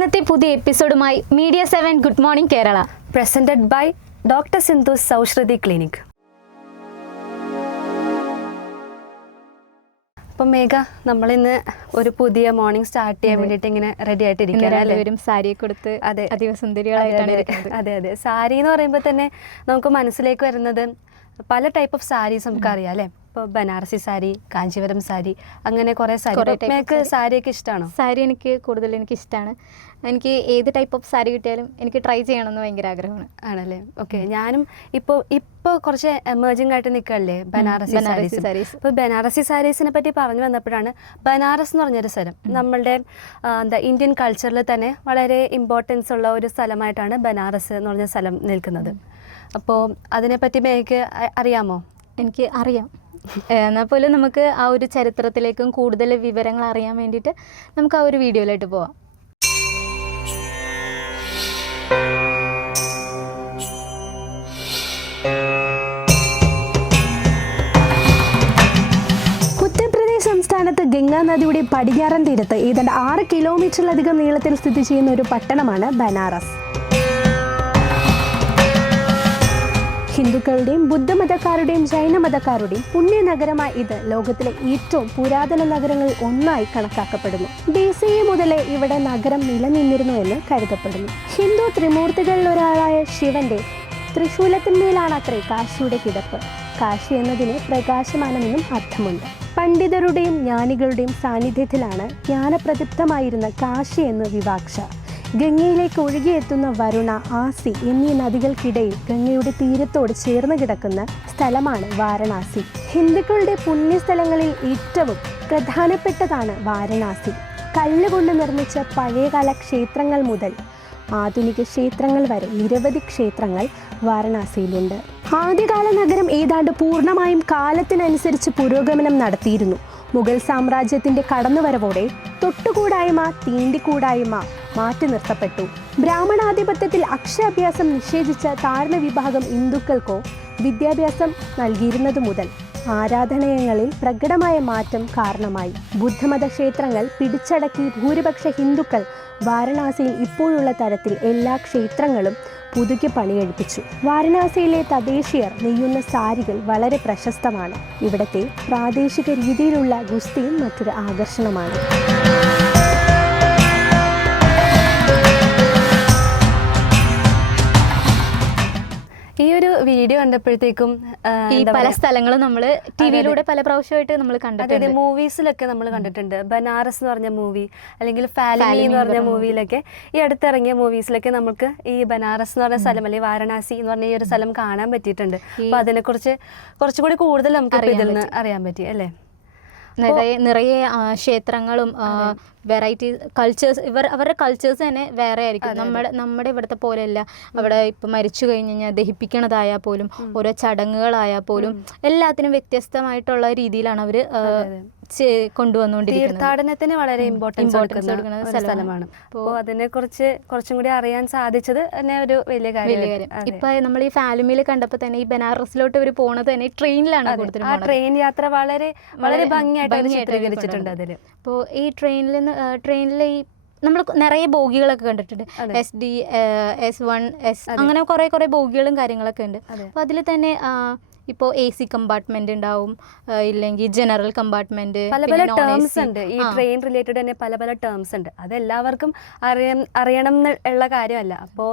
ഇന്നത്തെ പുതിയ എപ്പിസോഡുമായി media 7 good morning Kerala presented by doctor Sindhu Sausruthi clinic. അപ്പം മേഘ, നമ്മളിന്ന് ഒരു പുതിയ മോർണിംഗ് സ്റ്റാർട്ട് ചെയ്യാൻ വേണ്ടിയിട്ട് ഇങ്ങനെ റെഡി ആയിട്ടിരിക്കുകയാണ്. സാരിയെ കൊടുത്ത് അധികം സുന്ദരികളായിട്ടാണ് ഇരിക്കുന്നത്. അതെ അതെ, സാരി എന്ന് പറയുമ്പോൾ തന്നെ നമുക്ക് മനസ്സിലേക്ക് വരുന്നത് പല ടൈപ്പ് ഓഫ് സാരീസ് നമുക്ക് അറിയാം അല്ലേ. ഇപ്പോൾ ബനാറസി സാരി, കാഞ്ചീപുരം സാരി, അങ്ങനെ കുറേ സാരി. മേക്ക് സാരിയൊക്കെ ഇഷ്ടമാണോ? സാരി എനിക്ക് ഇഷ്ടമാണ്. എനിക്ക് ഏത് ടൈപ്പ് ഓഫ് സാരി കിട്ടിയാലും എനിക്ക് ട്രൈ ചെയ്യണമെന്ന് ഭയങ്കര ആഗ്രഹമാണ്. ആണല്ലേ? ഓക്കെ. ഞാനും ഇപ്പോൾ കുറച്ച് എമേർജിംഗ് ആയിട്ട് നിൽക്കല്ലേ ബനാറസി സാരീസ്. ഇപ്പോൾ ബനാറസി സാരീസിനെ പറ്റി പറഞ്ഞു വന്നപ്പോഴാണ് ബനാറസ് എന്ന് പറഞ്ഞൊരു സ്ഥലം നമ്മളുടെ ഇന്ത്യൻ കൾച്ചറിൽ തന്നെ വളരെ ഇമ്പോർട്ടൻസ് ഉള്ള ഒരു സ്ഥലമായിട്ടാണ് ബനാറസ് എന്ന് പറഞ്ഞ സ്ഥലം നിൽക്കുന്നത്. അപ്പോൾ അതിനെപ്പറ്റി മേക്ക് അറിയാമോ? എനിക്ക് അറിയാം. എന്നാൽ പോലും നമുക്ക് ആ ഒരു ചരിത്രത്തിലേക്കും കൂടുതൽ വിവരങ്ങൾ അറിയാൻ വേണ്ടിയിട്ട് നമുക്ക് ആ ഒരു വീഡിയോയിലായിട്ട് പോവാം. ഉത്തർപ്രദേശ് സംസ്ഥാനത്ത് ഗംഗാ നദിയുടെ പടിഞ്ഞാറൻ തീരത്ത് ഏതാണ്ട് 6 കിലോമീറ്ററിലധികം നീളത്തിൽ സ്ഥിതി ചെയ്യുന്ന ഒരു പട്ടണമാണ് ബനാറസ്. ഹിന്ദുക്കളുടെയും ബുദ്ധമതക്കാരുടെയും ജൈനമതക്കാരുടെയും പുണ്യനഗരമായി ഇത് ലോകത്തിലെ ഏറ്റവും പുരാതന നഗരങ്ങളിൽ ഒന്നായി കണക്കാക്കപ്പെടുന്നു. BCE മുതലേ ഇവിടെ നഗരം നിലനിന്നിരുന്നുവെന്ന് കരുതപ്പെടുന്നു. ഹിന്ദു ത്രിമൂർത്തികളിൽ ഒരാളായ ശിവന്റെ തൃശൂലത്തിന്മേലാണ് അത്രേ കാശിയുടെ കിടപ്പ്. കാശി എന്നതിന് പ്രകാശമാനമെന്നും അർത്ഥമുണ്ട്. പണ്ഡിതരുടെയും ജ്ഞാനികളുടെയും സാന്നിധ്യത്തിലാണ് ജ്ഞാനപ്രദീപ്തമായിരുന്ന കാശി എന്ന് വിവാക്ഷ. ഗംഗയിലേക്ക് ഒഴുകിയെത്തുന്ന വരുണ, ആസി എന്നീ നദികൾക്കിടയിൽ ഗംഗയുടെ തീരത്തോട് ചേർന്ന് കിടക്കുന്ന സ്ഥലമാണ് വാരണാസി. ഹിന്ദുക്കളുടെ പുണ്യസ്ഥലങ്ങളിൽ ഏറ്റവും പ്രധാനപ്പെട്ടതാണ് വാരണാസി. കല്ലുകൊണ്ട് നിർമ്മിച്ച പഴയകാല ക്ഷേത്രങ്ങൾ മുതൽ ആധുനിക ക്ഷേത്രങ്ങൾ വരെ നിരവധി ക്ഷേത്രങ്ങൾ വാരണാസിയിലുണ്ട്. ആദ്യകാല നഗരം ഏതാണ്ട് പൂർണ്ണമായും കാലത്തിനനുസരിച്ച് പുരോഗമനം നടത്തിയിരുന്നു. മുഗൾ സാമ്രാജ്യത്തിന്റെ കടന്നുവരവോടെ തൊട്ടുകൂടായ്മ, തീണ്ടിക്കൂടായ്മ മാറ്റി നിർത്തപ്പെട്ടു. ബ്രാഹ്മണാധിപത്യത്തിൽ അക്ഷരാഭ്യാസം നിഷേധിച്ച താഴ്ന്ന വിഭാഗം ഹിന്ദുക്കൾക്കോ വിദ്യാഭ്യാസം നൽകിയിരുന്നതു മുതൽ ആരാധനാലയങ്ങളിൽ പ്രകടമായ മാറ്റം കാരണമായി. ബുദ്ധമത ക്ഷേത്രങ്ങൾ പിടിച്ചടക്കി ഭൂരിപക്ഷ ഹിന്ദുക്കൾ വാരണാസിയിൽ ഇപ്പോഴുള്ള തരത്തിൽ എല്ലാ ക്ഷേത്രങ്ങളും പുതുക്കി പണികഴിപ്പിച്ചു. വാരണാസിയിലെ തദ്ദേശീയർ നെയ്യുന്ന സാരികൾ വളരെ പ്രശസ്തമാണ്. ഇവിടത്തെ പ്രാദേശിക രീതിയിലുള്ള ഗുസ്തിയും മറ്റൊരു ആകർഷണമാണ്. ഈ ഒരു വീഡിയോ കണ്ടപ്പോഴത്തേക്കും പല സ്ഥലങ്ങളും നമ്മൾ ടിവിയിലൂടെ പല പ്രാവശ്യമായിട്ട് നമ്മൾ കണ്ടിട്ടുണ്ട്. മൂവീസിലൊക്കെ നമ്മൾ കണ്ടിട്ടുണ്ട്. ബനാറസ് എന്ന് പറഞ്ഞ മൂവി, അല്ലെങ്കിൽ ഫാലിമി എന്ന് പറഞ്ഞ മൂവിയിലൊക്കെ, ഈ അടുത്തിറങ്ങിയ മൂവീസിലൊക്കെ നമുക്ക് ഈ ബനാറസ് എന്ന് പറഞ്ഞ സ്ഥലം അല്ലെങ്കിൽ വാരണാസി എന്ന് പറഞ്ഞ ഈ ഒരു സ്ഥലം കാണാൻ പറ്റിയിട്ടുണ്ട്. അപ്പൊ അതിനെക്കുറിച്ച് കുറച്ചുകൂടി കൂടുതൽ നമുക്ക് ഇതിൽ നിന്ന് അറിയാൻ പറ്റി അല്ലേ. നിറയെ ക്ഷേത്രങ്ങളും വെറൈറ്റി കൾച്ചേഴ്സ്, അവരുടെ കൾച്ചേഴ്സ് തന്നെ വേറെ ആയിരിക്കും. നമ്മുടെ ഇവിടുത്തെ പോലെയല്ല. അവിടെ ഇപ്പം മരിച്ചു കഴിഞ്ഞ് കഴിഞ്ഞാൽ ദഹിപ്പിക്കണതായാൽ പോലും ഓരോ ചടങ്ങുകളായാൽ പോലും എല്ലാത്തിനും വ്യത്യസ്തമായിട്ടുള്ള രീതിയിലാണ് അവർ കൊണ്ടുവന്നുകൊണ്ടിരിക്കുന്നത്. തീർത്ഥാടനത്തിന് വളരെ ഇമ്പോർട്ടൻസ് കൊടുക്കുന്ന സ്ഥലമാണ്. അപ്പോൾ അതിനെ കുറിച്ച് കുറച്ചും കൂടി അറിയാൻ സാധിച്ചത് തന്നെ ഒരു വലിയ കാര്യം. ഇപ്പൊ നമ്മൾ ഈ ഫാലിമിയിൽ കണ്ടപ്പോൾ തന്നെ ഈ ബനാറസിലോട്ട് ഇവർ പോണത് തന്നെ ട്രെയിനിലാണ് കൂടുതലും. ആ ട്രെയിൻ യാത്ര വളരെ വളരെ ഭംഗിയായിട്ട് ചിത്രീകരിച്ചിട്ടുണ്ട് അതിൽ. അപ്പോൾ ഈ ട്രെയിനിൽ ഈ നമ്മൾ നിറയെ ബോഗികളൊക്കെ കണ്ടിട്ടുണ്ട്. SD, S1, S അങ്ങനെ കുറേ ബോഗികളും കാര്യങ്ങളൊക്കെ ഉണ്ട്. അപ്പോൾ അതിൽ തന്നെ ഇപ്പോൾ AC കമ്പാർട്ട്മെന്റ് ഉണ്ടാവും, ഇല്ലെങ്കിൽ ജനറൽ കമ്പാർട്ട്മെന്റ്, പല പല ടേംസ് ഉണ്ട്. ഈ ട്രെയിൻ റിലേറ്റഡ് തന്നെ പല പല ടേംസ് ഉണ്ട്. അത് എല്ലാവർക്കും അറിയണം എന്നുള്ള കാര്യമല്ല. അപ്പോൾ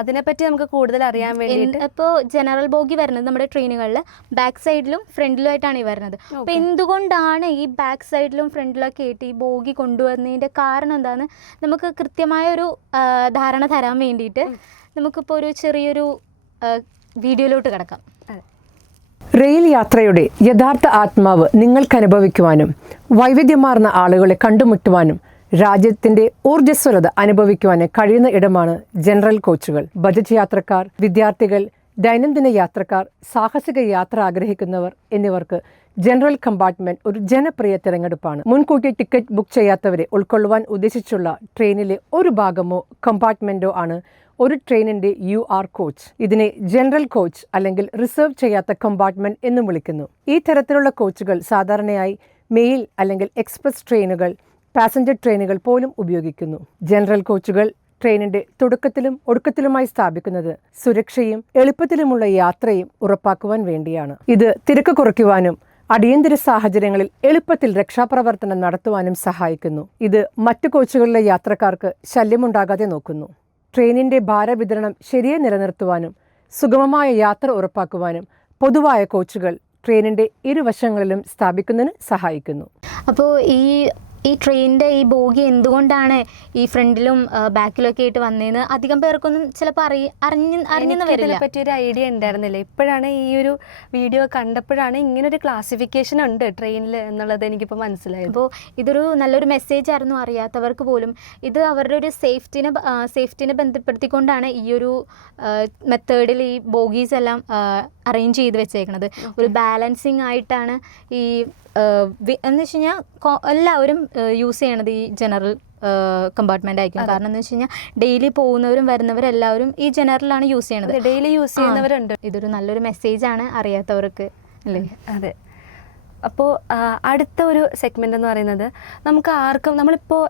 അതിനെപ്പറ്റി നമുക്ക് കൂടുതൽ അറിയാൻ വേണ്ടിയിട്ട് ഇപ്പോൾ ജനറൽ ബോഗി വരുന്നത് നമ്മുടെ ട്രെയിനുകളിൽ ബാക്ക് സൈഡിലും ഫ്രണ്ടിലും ആയിട്ടാണ് ഈ വരുന്നത്. അപ്പോൾ എന്തുകൊണ്ടാണ് ഈ ബാക്ക് സൈഡിലും ഫ്രണ്ടിലൊക്കെ ആയിട്ട് ഈ ബോഗി കൊണ്ടുവന്നതിൻ്റെ കാരണം എന്താണെന്ന് നമുക്ക് കൃത്യമായൊരു ധാരണ തരാൻ വേണ്ടിയിട്ട് നമുക്കിപ്പോൾ ഒരു ചെറിയൊരു വീഡിയോയിലോട്ട് കിടക്കാം. റെയിൽ യാത്രയുടെ യഥാർത്ഥ ആത്മാവ് നിങ്ങൾക്ക് അനുഭവിക്കുവാനും വൈവിധ്യമാർന്ന ആളുകളെ കണ്ടുമുട്ടുവാനും രാജ്യത്തിന്റെ ഊർജ്ജസ്വലത അനുഭവിക്കുവാനും കഴിയുന്ന ഇടമാണ് ജനറൽ കോച്ചുകൾ. ബജറ്റ് യാത്രക്കാർ, വിദ്യാർത്ഥികൾ, ദൈനംദിന യാത്രക്കാർ, സാഹസിക യാത്ര ആഗ്രഹിക്കുന്നവർ എന്നിവർക്ക് ജനറൽ കമ്പാർട്ട്മെന്റ് ഒരു ജനപ്രിയ തിരഞ്ഞെടുപ്പാണ്. മുൻകൂട്ടി ടിക്കറ്റ് ബുക്ക് ചെയ്യാത്തവരെ ഉൾക്കൊള്ളുവാൻ ഉദ്ദേശിച്ചുള്ള ട്രെയിനിലെ ഒരു ഭാഗമോ കമ്പാർട്ട്മെന്റോ ആണ് ഒരു ട്രെയിനിന്റെ UR കോച്ച്. ഇതിനെ ജനറൽ കോച്ച് അല്ലെങ്കിൽ റിസർവ് ചെയ്യാത്ത കമ്പാർട്ട്മെന്റ് എന്നും വിളിക്കുന്നു. ഈ തരത്തിലുള്ള കോച്ചുകൾ സാധാരണയായി മെയിൽ അല്ലെങ്കിൽ എക്സ്പ്രസ് ട്രെയിനുകൾ, പാസഞ്ചർ ട്രെയിനുകൾ പോലും ഉപയോഗിക്കുന്നു. ജനറൽ കോച്ചുകൾ ട്രെയിനിന്റെ തുടക്കത്തിലും ഒടുക്കത്തിലുമായി സ്ഥാപിക്കുന്നത് സുരക്ഷയും എളുപ്പത്തിലുമുള്ള യാത്രയും ഉറപ്പാക്കുവാൻ വേണ്ടിയാണ്. ഇത് തിരക്ക് കുറയ്ക്കുവാനും അടിയന്തര സാഹചര്യങ്ങളിൽ എളുപ്പത്തിൽ രക്ഷാപ്രവർത്തനം നടത്തുവാനും സഹായിക്കുന്നു. ഇത് മറ്റു കോച്ചുകളിലെ യാത്രക്കാർക്ക് ശല്യമുണ്ടാകാതെ നോക്കുന്നു. ട്രെയിനിന്റെ ഭാരവിതരണം ശരിയായി നിലനിർത്തുവാനും സുഗമമായ യാത്ര ഉറപ്പാക്കുവാനും പൊതുവായ കോച്ചുകൾ ട്രെയിനിന്റെ ഇരുവശങ്ങളിലും സ്ഥാപിക്കുന്നതിന് സഹായിക്കുന്നു. അപ്പോൾ ഈ ട്രെയിനിൻ്റെ ഈ ബോഗി എന്തുകൊണ്ടാണ് ഈ ഫ്രണ്ടിലും ബാക്കിലൊക്കെ ആയിട്ട് വന്നതെന്ന് അധികം പേർക്കൊന്നും ചിലപ്പോൾ അറിഞ്ഞെന്ന് വരില്ല. പറ്റിയൊരു ഐഡിയ ഉണ്ടായിരുന്നില്ല. ഇപ്പോഴാണ് ഈ ഒരു വീഡിയോ കണ്ടപ്പോഴാണ് ഇങ്ങനൊരു ക്ലാസിഫിക്കേഷൻ ഉണ്ട് ട്രെയിനിൽ എന്നുള്ളത് എനിക്കിപ്പോൾ മനസ്സിലായത്. അപ്പോൾ ഇതൊരു നല്ലൊരു മെസ്സേജ് ആയിരുന്നു അറിയാത്തവർക്ക് പോലും. ഇത് അവരുടെ ഒരു സേഫ്റ്റിനെ ബന്ധപ്പെടുത്തിക്കൊണ്ടാണ് ഈ ഒരു മെത്തേഡിൽ ഈ ബോഗീസ് എല്ലാം അറേഞ്ച് ചെയ്ത് വെച്ചേക്കുന്നത്. ഒരു ബാലൻസിങ് ആയിട്ടാണ് ഈ എന്ന് വെച്ച് കഴിഞ്ഞാൽ എല്ലാവരും യൂസ് ചെയ്യണത് ഈ ജനറൽ കമ്പാർട്ട്മെന്റ് ആയിരിക്കും. കാരണം എന്ന് വെച്ച് കഴിഞ്ഞാൽ ഡെയിലി പോകുന്നവരും വരുന്നവരും എല്ലാവരും ഈ ജനറലാണ് യൂസ് ചെയ്യണത്. ഡെയിലി യൂസ് ചെയ്യുന്നവരുണ്ട്. ഇതൊരു നല്ലൊരു മെസ്സേജാണ് അറിയാത്തവർക്ക് അല്ലേ. അതെ. അപ്പോൾ അടുത്ത ഒരു സെഗ്മെൻ്റ് എന്ന് പറയുന്നത് നമുക്ക് ആർക്കും നമ്മളിപ്പോൾ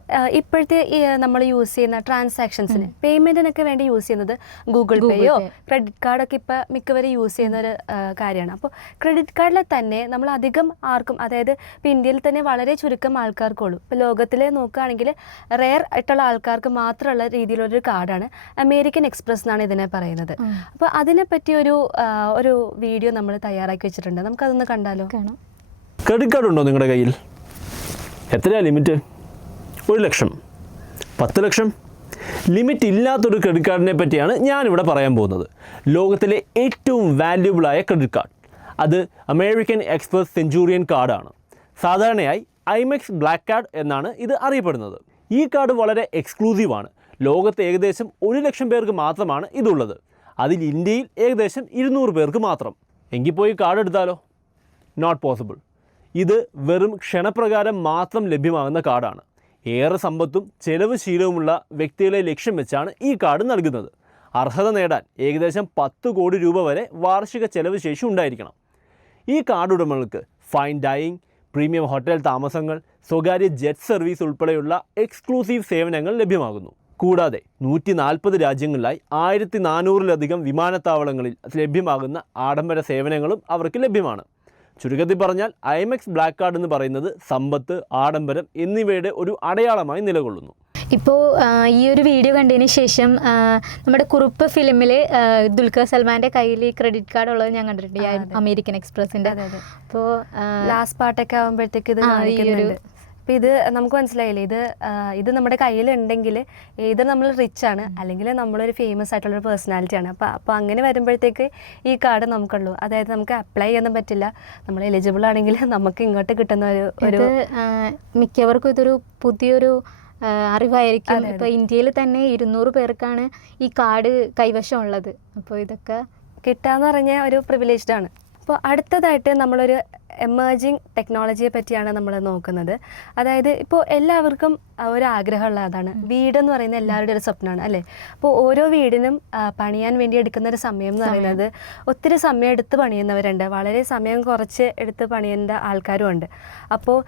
ഇപ്പോഴത്തെ നമ്മൾ യൂസ് ചെയ്യുന്ന ട്രാൻസാക്ഷൻസിന് പേയ്മെൻറ്റിനൊക്കെ വേണ്ടി യൂസ് ചെയ്യുന്നത് ഗൂഗിൾ പേയോ ക്രെഡിറ്റ് കാർഡൊക്കെ ഇപ്പോൾ മിക്കവരും യൂസ് ചെയ്യുന്ന ഒരു കാര്യമാണ്. അപ്പോൾ ക്രെഡിറ്റ് കാർഡിൽ തന്നെ നമ്മൾ അധികം ആർക്കും, അതായത് ഇപ്പോൾ ഇന്ത്യയിൽ തന്നെ വളരെ ചുരുക്കം ആൾക്കാർക്കുള്ളൂ. ഇപ്പോൾ ലോകത്തിൽ നോക്കുകയാണെങ്കിൽ റെയർ ആയിട്ടുള്ള ആൾക്കാർക്ക് മാത്രമുള്ള രീതിയിലുള്ളൊരു കാർഡാണ് അമേരിക്കൻ എക്സ്പ്രസ് എന്നാണ് ഇതിനെ പറയുന്നത്. അപ്പോൾ അതിനെപ്പറ്റി ഒരു വീഡിയോ നമ്മൾ തയ്യാറാക്കി വെച്ചിട്ടുണ്ട്. നമുക്കതൊന്ന് കണ്ടാലോ? കാണാം. ക്രെഡിറ്റ് കാർഡ് ഉണ്ടോ നിങ്ങളുടെ കയ്യിൽ? എത്രയാണ് ലിമിറ്റ്? 1 ലക്ഷം, 10 ലക്ഷം? ലിമിറ്റ് ഇല്ലാത്തൊരു ക്രെഡിറ്റ് കാർഡിനെ പറ്റിയാണ് ഞാനിവിടെ പറയാൻ പോകുന്നത്. ലോകത്തിലെ ഏറ്റവും വാല്യുബിളായ ക്രെഡിറ്റ് കാർഡ്, അത് അമേരിക്കൻ എക്സ്പ്രസ് സെഞ്ചൂറിയൻ കാർഡാണ്. സാധാരണയായി ഐമെക്സ് ബ്ലാക്ക് കാർഡ് എന്നാണ് ഇത് അറിയപ്പെടുന്നത്. ഈ കാർഡ് വളരെ എക്സ്ക്ലൂസീവാണ്. ലോകത്ത് ഏകദേശം 1 ലക്ഷം പേർക്ക് മാത്രമാണ് ഇതുള്ളത്. അതിൽ ഇന്ത്യയിൽ ഏകദേശം 200 പേർക്ക് മാത്രം. എങ്കിൽ പോയി കാർഡ് എടുത്താലോ? Not possible. ഇത് വെറും ക്ഷണപ്രകാരം മാത്രം ലഭ്യമാകുന്ന കാർഡാണ്. ഏറെ സമ്പത്തും ചെലവ് ശീലവുമുള്ള വ്യക്തികളെ ലക്ഷ്യം വെച്ചാണ് ഈ കാർഡ് നൽകുന്നത്. അർഹത നേടാൻ ഏകദേശം 10 കോടി രൂപ വരെ വാർഷിക ചെലവ് ശേഷി ഉണ്ടായിരിക്കണം. ഈ കാർഡ് ഉടമകൾക്ക് ഫൈൻ ഡൈനിങ്, പ്രീമിയം ഹോട്ടൽ താമസങ്ങൾ, സ്വകാര്യ ജെറ്റ് സർവീസ് ഉൾപ്പെടെയുള്ള എക്സ്ക്ലൂസീവ് സേവനങ്ങൾ ലഭ്യമാകുന്നു. കൂടാതെ 140 രാജ്യങ്ങളിലായി 1400-ലധികം വിമാനത്താവളങ്ങളിൽ ലഭ്യമാകുന്ന ആഡംബര സേവനങ്ങളും അവർക്ക് ലഭ്യമാണ്. ചുരുക്കത്തിൽ പറഞ്ഞാൽ ഐമെക്സ് ബ്ലാക്ക് കാർഡ് എന്ന് പറയുന്നത് സമ്പത്ത്, ആഡംബരം എന്നിവയുടെ ഒരു അടയാളമായി നിലകൊള്ളുന്നു. ഇപ്പോൾ ഈ ഒരു വീഡിയോ കണ്ടതിന് ശേഷം നമ്മുടെ കുറുപ്പ് ഫിലിമിൽ ദുൽഖർ സൽമാൻ്റെ കയ്യിൽ ഈ ക്രെഡിറ്റ് കാർഡ് ഉള്ളത് ഞാൻ കണ്ടിട്ടുണ്ട്, അമേരിക്കൻ എക്സ്പ്രസിൻ്റെ. അപ്പോൾ ലാസ്റ്റ് പാർട്ടൊക്കെ ആകുമ്പോഴത്തേക്ക് ഇത് കാണിക്കുന്നുണ്ട്. അപ്പോൾ ഇത് നമുക്ക് മനസ്സിലായില്ലേ, ഇത് നമ്മുടെ കയ്യിലുണ്ടെങ്കിൽ ഏത് നമ്മൾ റിച്ച് ആണ് അല്ലെങ്കിൽ നമ്മളൊരു ഫേമസ് ആയിട്ടുള്ളൊരു പേഴ്സണാലിറ്റിയാണ്. അപ്പോൾ അങ്ങനെ വരുമ്പോഴത്തേക്ക് ഈ കാർഡ് നമുക്കുള്ളൂ. അതായത് നമുക്ക് അപ്ലൈ ചെയ്യാൻ പറ്റില്ല. നമ്മൾ എലിജിബിൾ ആണെങ്കിൽ നമുക്ക് ഇങ്ങോട്ട് കിട്ടുന്ന ഒരു മിക്കവർക്കും ഇതൊരു പുതിയൊരു അറിവായിരിക്കും. ഇപ്പോൾ ഇന്ത്യയിൽ തന്നെ 200 പേർക്കാണ് ഈ കാർഡ് കൈവശമുള്ളത്. അപ്പോൾ ഇതൊക്കെ കിട്ടാന്ന് പറഞ്ഞാൽ ഒരു പ്രിവിലേജ്ഡ് ആണ്. അപ്പോൾ അടുത്തതായിട്ട് നമ്മളൊരു എമേർജിങ് ടെക്നോളജിയെ പറ്റിയാണ് നമ്മൾ നോക്കുന്നത്. അതായത് ഇപ്പോൾ എല്ലാവർക്കും ഒരു ആഗ്രഹമുള്ള അതാണ്, വീടെന്ന് പറയുന്നത് എല്ലാവരുടെ ഒരു സ്വപ്നമാണ് അല്ലേ. അപ്പോൾ ഓരോ വീടിനും പണിയാൻ വേണ്ടി എടുക്കുന്ന ഒരു സമയം എന്ന് പറയുന്നത്, ഒത്തിരി സമയം എടുത്ത് പണിയുന്നവരുണ്ട്, വളരെ സമയം കുറച്ച് എടുത്ത് പണിയേണ്ട ആൾക്കാരും ഉണ്ട്. അപ്പോൾ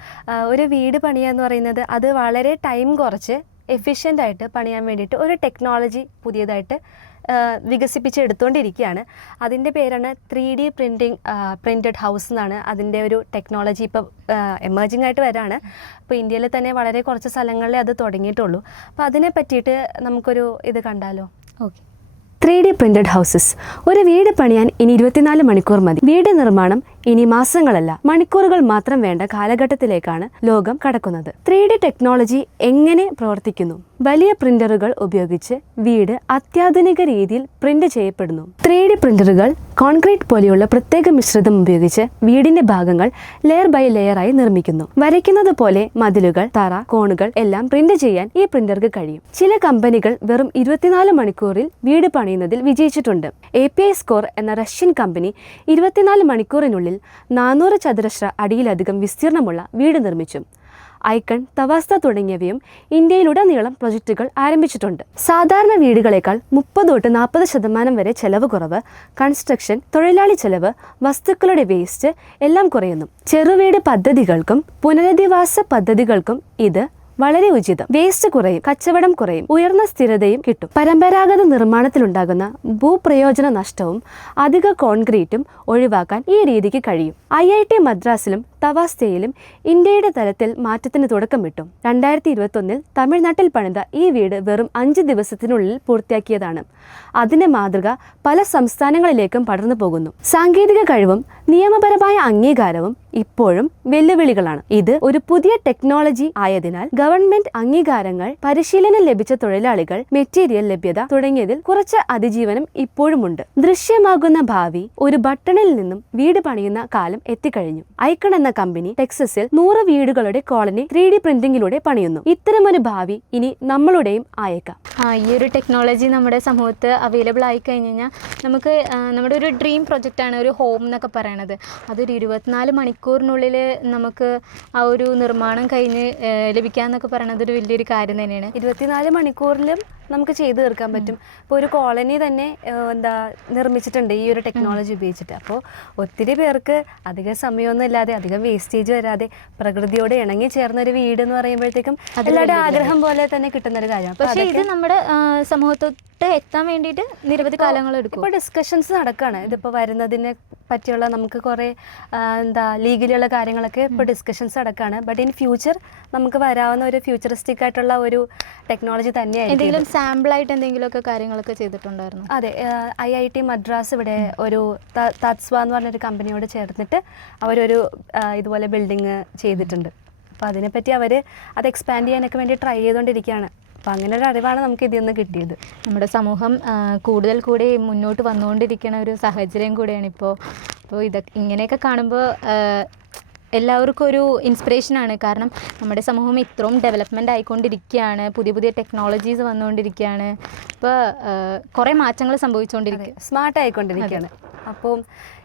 ഒരു വീട് പണിയുക എന്ന് പറയുന്നത് അത് വളരെ ടൈം കുറച്ച് എഫിഷ്യൻ്റായിട്ട് പണിയാൻ വേണ്ടിയിട്ട് ഒരു ടെക്നോളജി പുതിയതായിട്ട് വികസിപ്പിച്ചെടുത്തുകൊണ്ടിരിക്കുകയാണ്. അതിൻ്റെ പേരാണ് 3D പ്രിൻറ്റഡ് ഹൗസ് എന്നാണ് അതിൻ്റെ ഒരു ടെക്നോളജി. ഇപ്പോൾ എമേർജിംഗ് ആയിട്ട് വരാണ്. ഇപ്പോൾ ഇന്ത്യയിൽ തന്നെ വളരെ കുറച്ച് സ്ഥലങ്ങളിലേ അത് തുടങ്ങിയിട്ടുള്ളൂ. അപ്പോൾ അതിനെ പറ്റിയിട്ട് നമുക്കൊരു ഇത് കണ്ടാലോ? ഓക്കെ. 3D printed houses. ഒരു വീട് പണിയാൻ ഇനി 24 മണിക്കൂർ മതി. വീട് നിർമ്മാണം ഇനി മാസങ്ങളല്ല, മണിക്കൂറുകൾ മാത്രം വേണ്ട കാലഘട്ടത്തിലേക്കാണ് ലോകം കടക്കുന്നത്. 3D ടെക്നോളജി എങ്ങനെ പ്രവർത്തിക്കുന്നു? വലിയ പ്രിന്ററുകൾ ഉപയോഗിച്ച് വീട് അത്യാധുനിക രീതിയിൽ പ്രിന്റ് ചെയ്യപ്പെടുന്നു. 3D പ്രിന്ററുകൾ കോൺക്രീറ്റ് പോലെയുള്ള പ്രത്യേക മിശ്രിതം ഉപയോഗിച്ച് വീടിന്റെ ഭാഗങ്ങൾ ലെയർ ബൈ ലെയറായി നിർമ്മിക്കുന്നു. വരയ്ക്കുന്നത് പോലെ മതിലുകൾ, തറ, കോണുകൾ എല്ലാം പ്രിന്റ് ചെയ്യാൻ ഈ പ്രിന്റർക്ക് കഴിയും. ചില കമ്പനികൾ വെറും 24 മണിക്കൂറിൽ വീട് പണിയുന്നതിൽ വിജയിച്ചിട്ടുണ്ട്. API സ്കോർ എന്ന റഷ്യൻ കമ്പനി 24 മണിക്കൂറിനുള്ളിൽ 400 ചതുരശ്ര അടിയിലധികം വിസ്തീർണമുള്ള വീട് നിർമ്മിച്ചു. ഐക്കൺ, തവാസ്ത തുടങ്ങിയവയും ഇന്ത്യയിലുടനീളം പ്രൊജക്റ്റുകൾ ആരംഭിച്ചിട്ടുണ്ട്. സാധാരണ വീടുകളേക്കാൾ 30-40% വരെ ചെലവ് കുറവ്, കൺസ്ട്രക്ഷൻ, തൊഴിലാളി ചെലവ്, വസ്തുക്കളുടെ വേസ്റ്റ് എല്ലാം കുറയുന്നു. ചെറുവീട് പദ്ധതികൾക്കും പുനരധിവാസ പദ്ധതികൾക്കും ഇത് വളരെ ഉചിതം. വേസ്റ്റ് കുറയും, കച്ചവടം കുറയും, ഉയർന്ന സ്ഥിരതയും കിട്ടും. പരമ്പരാഗത നിർമ്മാണത്തിലുണ്ടാകുന്ന ഭൂപ്രയോജന നഷ്ടവും അധിക കോൺക്രീറ്റും ഒഴിവാക്കാൻ ഈ രീതിക്ക് കഴിയും. IIT മദ്രാസിലും തവാസ്തയിലും ഇന്ത്യയുടെ തലത്തിൽ മാറ്റത്തിന് തുടക്കമിട്ടു. 2021 തമിഴ്നാട്ടിൽ പണിത ഈ വീട് വെറും 5 ദിവസത്തിനുള്ളിൽ പൂർത്തിയാക്കിയതാണ്. അതിന്റെ മാതൃക പല സംസ്ഥാനങ്ങളിലേക്കും പടർന്നു പോകുന്നു. സാങ്കേതിക കഴിവും നിയമപരമായ അംഗീകാരവും ഇപ്പോഴും വെല്ലുവിളികളാണ്. ഇത് ഒരു പുതിയ ടെക്നോളജി ആയതിനാൽ ഗവൺമെന്റ് അംഗീകാരങ്ങൾ, പരിശീലനം ലഭിച്ച തൊഴിലാളികൾ, മെറ്റീരിയൽ ലഭ്യത തുടങ്ങിയതിൽ കുറച്ച് അതിജീവനം ഇപ്പോഴുമുണ്ട്. ദൃശ്യമാകുന്ന ഭാവി ഒരു ബട്ടണിൽ നിന്നും വീട് പണിയുന്ന കാലം എത്തിക്കഴിഞ്ഞു. ഐക്കൺ എന്ന കമ്പനി ടെക്സസിൽ 100 വീടുകളുടെ കോളനി 3D പ്രിന്റിംഗിലൂടെ പണിയുന്നു. ഇത്തരമൊരു ഭാവി ഇനി നമ്മളുടെയും ആയേക്കാം. ഈ ഒരു ടെക്നോളജി നമ്മുടെ സമൂഹത്ത് അവൈലബിൾ ആയി കഴിഞ്ഞ് കഴിഞ്ഞാൽ നമുക്ക് നമ്മുടെ ഒരു ഡ്രീം പ്രൊജക്റ്റാണ് ഒരു ഹോം എന്നൊക്കെ പറയണത്. അതൊരു 24 മണിക്കൂറിനുള്ളിൽ നമുക്ക് ആ ഒരു നിർമ്മാണം കഴിഞ്ഞ് ലഭിക്കുക എന്നൊക്കെ പറയണത് ഒരു വലിയൊരു കാര്യം തന്നെയാണ്. 24 മണിക്കൂറിലും നമുക്ക് ചെയ്തു തീർക്കാൻ പറ്റും. ഇപ്പോൾ ഒരു കോളനി തന്നെ നിർമ്മിച്ചിട്ടുണ്ട് ഈ ഒരു ടെക്നോളജി ഉപയോഗിച്ചിട്ട്. അപ്പോൾ ഒത്തിരി പേർക്ക് അധികം സമയമൊന്നും ഇല്ലാതെ, അധികം വേസ്റ്റേജ് വരാതെ, പ്രകൃതിയോട് ഇണങ്ങി ചേർന്ന ഒരു വീട് എന്ന് പറയുമ്പോഴത്തേക്കും എല്ലാവരുടെ ആഗ്രഹം പോലെ തന്നെ കിട്ടുന്ന ഒരു കാര്യമാണ്. പക്ഷേ ഇത് നമ്മുടെ സമൂഹത്തോട്ട് എത്താൻ വേണ്ടിയിട്ട് നിരവധി കാലങ്ങൾ എടുക്കും. ഇപ്പോൾ ഡിസ്കഷൻസ് നടക്കുകയാണ്. ഇതിപ്പോൾ വരുന്നതിനെ പറ്റിയുള്ള നമുക്ക് കുറേ ലീഗലിയുള്ള കാര്യങ്ങളൊക്കെ ഇപ്പോൾ ഡിസ്കഷൻസ് നടക്കുകയാണ്. ബട്ട് ഇൻ ഫ്യൂച്ചർ നമുക്ക് വരാവുന്ന ഒരു ഫ്യൂച്ചറിസ്റ്റിക് ആയിട്ടുള്ള ഒരു ടെക്നോളജി തന്നെയായിരിക്കും. എന്തെങ്കിലും സാമ്പിളായിട്ട് എന്തെങ്കിലുമൊക്കെ കാര്യങ്ങളൊക്കെ ചെയ്തിട്ടുണ്ടായിരുന്നു? അതെ, IIT മദ്രാസ് ഇവിടെ ഒരു തത്സ്വ എന്ന് പറഞ്ഞൊരു കമ്പനിയോട് ചേർന്നിട്ട് അവരൊരു ഇതുപോലെ ബിൽഡിങ് ചെയ്തിട്ടുണ്ട്. അപ്പോൾ അതിനെപ്പറ്റി അവർ അത് എക്സ്പാൻഡ് ചെയ്യാനൊക്കെ വേണ്ടി ട്രൈ ചെയ്തുകൊണ്ടിരിക്കുകയാണ്. അപ്പോൾ അങ്ങനെ ഒരു അറിവാണ് നമുക്ക് ഇതിൽ നിന്ന് കിട്ടിയത്. നമ്മുടെ സമൂഹം കൂടുതൽ കൂടി മുന്നോട്ട് വന്നുകൊണ്ടിരിക്കുന്ന ഒരു സാഹചര്യം കൂടിയാണ് ഇപ്പോൾ. അപ്പോൾ ഇങ്ങനെയൊക്കെ കാണുമ്പോൾ എല്ലാവർക്കും ഒരു ഇൻസ്പിറേഷനാണ്. കാരണം നമ്മുടെ സമൂഹം ഇത്രയും ഡെവലപ്മെൻ്റ് ആയിക്കൊണ്ടിരിക്കുകയാണ്, പുതിയ പുതിയ ടെക്നോളജീസ് വന്നുകൊണ്ടിരിക്കുകയാണ്. ഇപ്പോൾ കുറേ മാറ്റങ്ങൾ സംഭവിച്ചുകൊണ്ടിരിക്കുക, സ്മാർട്ട് ആയിക്കൊണ്ടിരിക്കുകയാണ്. അപ്പോൾ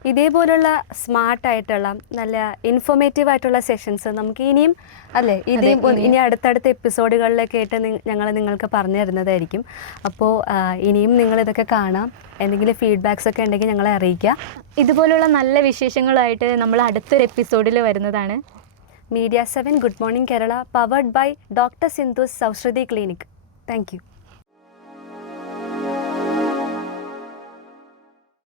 ഇതേപോലുള്ള സ്മാർട്ടായിട്ടുള്ള നല്ല ഇൻഫോർമേറ്റീവ് ആയിട്ടുള്ള സെഷൻസ് നമുക്ക് ഇനിയും ഇനി അടുത്തടുത്ത എപ്പിസോഡുകളിലൊക്കെ ആയിട്ട് ഞങ്ങൾ നിങ്ങൾക്ക് പറഞ്ഞു തരുന്നതായിരിക്കും. അപ്പോൾ ഇനിയും നിങ്ങളിതൊക്കെ കാണാം. എന്തെങ്കിലും ഫീഡ്ബാക്സ് ഒക്കെ ഉണ്ടെങ്കിൽ ഞങ്ങളെ അറിയിക്കുക. ഇതുപോലുള്ള നല്ല വിശേഷങ്ങളായിട്ട് നമ്മൾ അടുത്തൊരു എപ്പിസോഡിൽ വരുന്നതാണ്. Media 7 Good Morning Kerala, powered by Dr. Sindhu's Saushruti Clinic. Thank you.